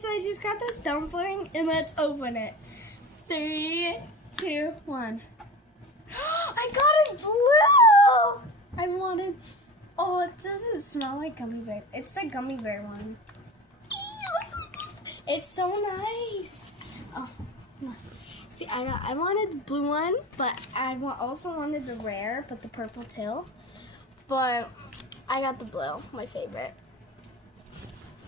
so I just got this dumpling, and let's open it. 3, 2, 1. I got it blue! I wanted... Oh, it doesn't smell like gummy bear. It's the gummy bear one. It's so nice. Oh, no. See, I wanted the blue one, but I also wanted the rare, but the purple too. But I got the blue, my favorite.